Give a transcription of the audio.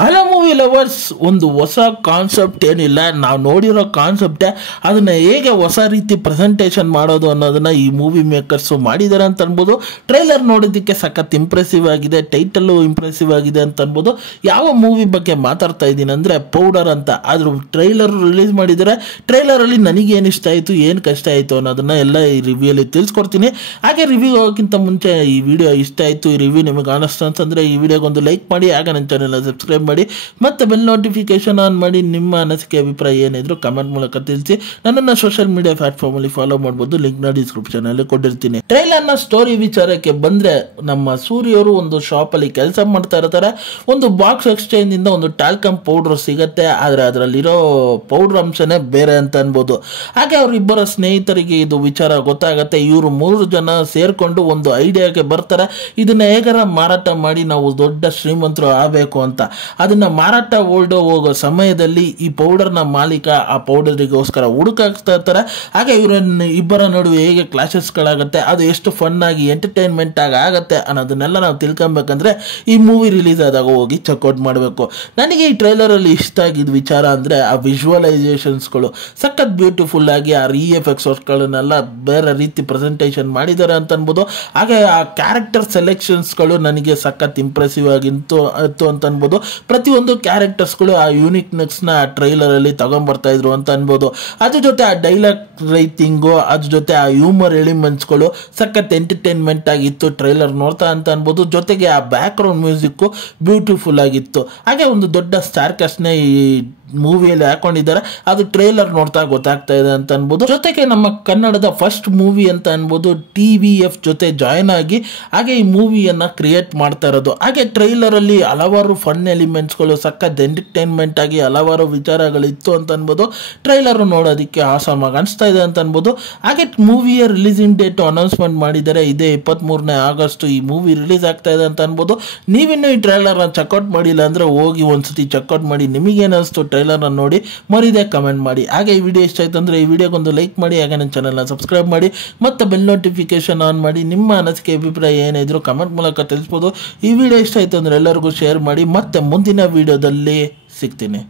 Hello movie lovers, ಒಂದು ಹೊಸ concept ಏನಿಲ್ಲ, ನಾವು ನೋಡಿರೋ ಕಾನ್ಸೆಪ್ಟೇ. ಅದನ್ನು ಹೇಗೆ ಹೊಸ ರೀತಿ ಪ್ರೆಸೆಂಟೇಷನ್ ಮಾಡೋದು ಅನ್ನೋದನ್ನು ಈ ಮೂವಿ ಮೇಕರ್ಸು ಮಾಡಿದ್ದಾರೆ ಅಂತ ಅನ್ಬೋದು. ಟ್ರೈಲರ್ ನೋಡೋದಕ್ಕೆ ಸಖತ್ ಇಂಪ್ರೆಸಿವ್ ಆಗಿದೆ, ಟೈಟಲ್ಲು ಇಂಪ್ರೆಸಿವ್ ಆಗಿದೆ ಅಂತ ಅನ್ಬೋದು. ಯಾವ ಮೂವಿ ಬಗ್ಗೆ ಮಾತಾಡ್ತಾ ಇದ್ದೀನಿ ಅಂದರೆ ಪೌಡರ್ ಅಂತ. ಆದರೂ ಟ್ರೈಲರ್ ರಿಲೀಸ್ ಮಾಡಿದರೆ ಟ್ರೈಲರಲ್ಲಿ ನನಗೇನು ಇಷ್ಟ ಆಯಿತು, ಏನು ಕಷ್ಟ ಆಯಿತು ಅನ್ನೋದನ್ನು ಎಲ್ಲ ಈ ರಿವ್ಯೂಲಿ ತಿಳಿಸ್ಕೊಡ್ತೀನಿ. ಹಾಗೆ ರಿವ್ಯೂ ಹೋಗೋಕ್ಕಿಂತ ಮುಂಚೆ ಈ ವಿಡಿಯೋ ಇಷ್ಟ ಆಯಿತು, ಈ ರಿವ್ಯೂ ನಿಮಗೆ ಅನಿಸ್ತು ಅಂತಂದರೆ ಈ ವಿಡಿಯೋಗೊಂದು ಲೈಕ್ ಮಾಡಿ, ಹಾಗೆ ನನ್ನ ಚಾನೆಲ್ನ ಸಬ್ಸ್ಕ್ರೈಬ್ ಮಾಡಿ, ಮತ್ತೆ ಬೆಲ್ ನೋಟಿಫಿಕೇಶನ್ ಆನ್ ಮಾಡಿ. ನಿಮ್ಮ ಅನಿಸಿಕೆ ಅಭಿಪ್ರಾಯ ಏನಿದ್ರು ಕಮೆಂಟ್ ಮೂಲಕ ತಿಳಿಸಿ. ನನ್ನನ್ನು ಸೋಷಿಯಲ್ ಮೀಡಿಯಾ ಪ್ಲಾಟ್ಫಾರ್ಮ್ ಅಲ್ಲಿ ಫಾಲೋ ಮಾಡಬಹುದು, ಲಿಂಕ್ ನ ಡಿಸ್ಕ್ರಿಪ್ಷನ್ ಅಲ್ಲಿ ಕೊಟ್ಟಿರ್ತೀನಿ. ಟ್ರೈಲರ್ ನ ಸ್ಟೋರಿ ವಿಚಾರಕ್ಕೆ ಬಂದ್ರೆ, ನಮ್ಮ ಸೂರ್ಯವರು ಒಂದು ಶಾಪ್ ಅಲ್ಲಿ ಕೆಲಸ ಮಾಡ್ತಾ ಇರ್ತಾರೆ. ಒಂದು ಬಾಕ್ಸ್ ಎಕ್ಸ್ಚೇಂಜ್ ಇಂದ ಒಂದು ಟಾಲ್ಕಮ್ ಪೌಡರ್ ಸಿಗತ್ತೆ, ಆದ್ರೆ ಅದರಲ್ಲಿರೋ ಪೌಡರ್ ಅಂಶನೇ ಬೇರೆ ಅಂತ ಅನ್ಬೋದು. ಹಾಗೆ ಅವರಿಬ್ಬರ ಸ್ನೇಹಿತರಿಗೆ ಇದು ವಿಚಾರ ಗೊತ್ತಾಗತ್ತೆ. ಇವರು 3 ಜನ ಸೇರ್ಕೊಂಡು ಒಂದು ಐಡಿಯಾಗೆ ಬರ್ತಾರೆ, ಇದನ್ನ ಹೇಗಾರ ಮಾರಾಟ ಮಾಡಿ ನಾವು ದೊಡ್ಡ ಶ್ರೀಮಂತರು ಆಗಬೇಕು ಅಂತ. ಅದನ್ನ ಮಾರಾಟ ಹೋಗೋ ಸಮಯದಲ್ಲಿ ಈ ಪೌಡರ್ನ ಮಾಲೀಕ ಆ ಪೌಡರಿಗೋಸ್ಕರ ಹುಡುಕಾಗ್ತಾ ಇರ್ತಾರೆ. ಹಾಗೆ ಇಬ್ಬರ ನಡುವೆ ಹೇಗೆ ಕ್ಲಾಶಸ್ಗಳಾಗತ್ತೆ, ಅದು ಎಷ್ಟು ಫನ್ ಆಗಿ ಎಂಟರ್ಟೈನ್ಮೆಂಟ್ ಆಗತ್ತೆ ಅನ್ನೋದನ್ನೆಲ್ಲ ನಾವು ತಿಳ್ಕೊಬೇಕಂದ್ರೆ ಈ ಮೂವಿ ರಿಲೀಸ್ ಆದಾಗ ಹೋಗಿ ಚೆಕ್ಔಟ್ ಮಾಡಬೇಕು. ನನಗೆ ಈ ಟ್ರೈಲರ್ ಅಲ್ಲಿ ಇಷ್ಟ ಆಗಿದ್ದ ವಿಚಾರ ಅಂದ್ರೆ ಆ ವಿಜುವಲೈಸೇಷನ್ಸ್ಗಳು ಸಖತ್ ಬ್ಯೂಟಿಫುಲ್ ಆಗಿ ಆ VFX ವರ್ಕ್ಗಳನ್ನೆಲ್ಲ ಬೇರೆ ರೀತಿ ಪ್ರೆಸೆಂಟೇಷನ್ ಮಾಡಿದ್ದಾರೆ ಅಂತ ಅನ್ಬೋದು. ಹಾಗೆ ಆ ಕ್ಯಾರೆಕ್ಟರ್ ಸೆಲೆಕ್ಷನ್ಸ್ಗಳು ನನಗೆ ಸಖತ್ ಇಂಪ್ರೆಸಿವ್ ಆಗಿತ್ತು ಅಂತ ಅನ್ಬೋದು. ಪ್ರತಿಯೊಂದು ಕ್ಯಾರೆಕ್ಟರ್ಸ್ಗಳು ಆ ಯೂನಿಕ್ನೆಸ್ನ ಟ್ರೈಲರ್ ಅಲ್ಲಿ ತಗೊಂಡ್ಬರ್ತಾ ಇದ್ರು ಅಂತ ಅನ್ಬೋದು. ಅದ್ರ ಜೊತೆ ಆ ಡೈಲಾಗ್ ರೈಟಿಂಗು, ಅದ್ರ ಜೊತೆ ಆ ಹ್ಯೂಮರ್ ಎಲಿಮೆಂಟ್ಸ್ಗಳು ಸಖತ್ ಎಂಟರ್ಟೈನ್ಮೆಂಟ್ ಆಗಿತ್ತು ಟ್ರೈಲರ್ ನೋಡ್ತಾ ಅಂತ ಅನ್ಬೋದು. ಜೊತೆಗೆ ಆ ಬ್ಯಾಕ್ ಗ್ರೌಂಡ್ ಮ್ಯೂಸಿಕ್ ಬ್ಯೂಟಿಫುಲ್ ಆಗಿತ್ತು. ಹಾಗೆ ಒಂದು ದೊಡ್ಡ ಸ್ಟಾರ್ ಕಾಸ್ಟ್ನ ಈ ಮೂವಿಯಲ್ಲಿ ಹಾಕೊಂಡಿದ್ದಾರೆ, ಅದು ಟ್ರೈಲರ್ ನೋಡ್ತಾ ಗೊತ್ತಾಗ್ತಾ ಇದೆ ಅಂತ ಅನ್ಬೋದು. ಜೊತೆಗೆ ನಮ್ಮ ಕನ್ನಡದ ಫಸ್ಟ್ ಮೂವಿ ಅಂತ ಅನ್ಬೋದು TVF ಜೊತೆ ಜಾಯ್ನ್ ಆಗಿ ಹಾಗೆ ಈ ಮೂವಿಯನ್ನ ಕ್ರಿಯೇಟ್ ಮಾಡ್ತಾ ಇರೋದು. ಹಾಗೆ ಟ್ರೈಲರ್ ಅಲ್ಲಿ ಹಲವಾರು ಫನ್ ಎಲಿಮೆಂಟ್ಸ್ಗಳು, ಸಖತ್ ಎಂಟರ್ಟೈನ್ಮೆಂಟ್ ಆಗಿ ಹಲವಾರು ವಿಚಾರಗಳಿತ್ತು ಅಂತ ಅನ್ಬೋದು. ಟ್ರೈಲರ್ ನೋಡೋದಕ್ಕೆ ಆಸಮ್ ಆಗಿ ಅನಿಸ್ತಾ ಇದೆ ಅಂತ ಅನ್ಬೋದು. ಹಾಗೆ ಮೂವಿಯ ರಿಲೀಸಿಂಗ್ ಡೇಟ್ ಅನೌನ್ಸ್ಮೆಂಟ್ ಮಾಡಿದ್ದಾರೆ, ಇದೇ 23ನೇ ಆಗಸ್ಟ್ ಈ ಮೂವಿ ರಿಲೀಸ್ ಆಗ್ತಾ ಇದೆ ಅಂತ ಅನ್ಬೋದು. ನೀವಿನ್ನೂ ಈ ಟ್ರೈಲರ್ ಚೆಕ್ಔಟ್ ಮಾಡಿಲ್ಲ ಅಂದ್ರೆ ಹೋಗಿ ಒಂದ್ಸತಿ ಚೆಕ್ಔಟ್ ಮಾಡಿ. ನಿಮಗೇನು ಅನಿಸ್ತು ಟ್ರೈಲರ್ ನೋಡಿ ಮರಿದೆ ಕಮೆಂಟ್ ಮಾಡಿ. ಹಾಗೆ ಈ ವಿಡಿಯೋ ಇಷ್ಟ ಆಯ್ತು ಅಂದ್ರೆ ಈ ವಿಡಿಯೋಗೊಂದು ಲೈಕ್ ಮಾಡಿ, ಹಾಗೆ ನನ್ನ ಚಾನೆಲ್ನ ಸಬ್ಸ್ಕ್ರೈಬ್ ಮಾಡಿ, ಮತ್ತೆ ಬೆಲ್ ನೋಟಿಫಿಕೇಶನ್ ಆನ್ ಮಾಡಿ. ನಿಮ್ಮ ಅನಿಸಿಕೆ ಅಭಿಪ್ರಾಯ ಏನಿದ್ರು ಕಮೆಂಟ್ ಮೂಲಕ ತಿಳಿಸ್ಬೋದು. ಈ ವಿಡಿಯೋ ಇಷ್ಟ ಆಯ್ತು ಅಂದ್ರೆ ಎಲ್ಲರಿಗೂ ಶೇರ್ ಮಾಡಿ. ಮತ್ತೆ ಮುಂದಿನ ವಿಡಿಯೋದಲ್ಲಿ ಸಿಗ್ತೀನಿ.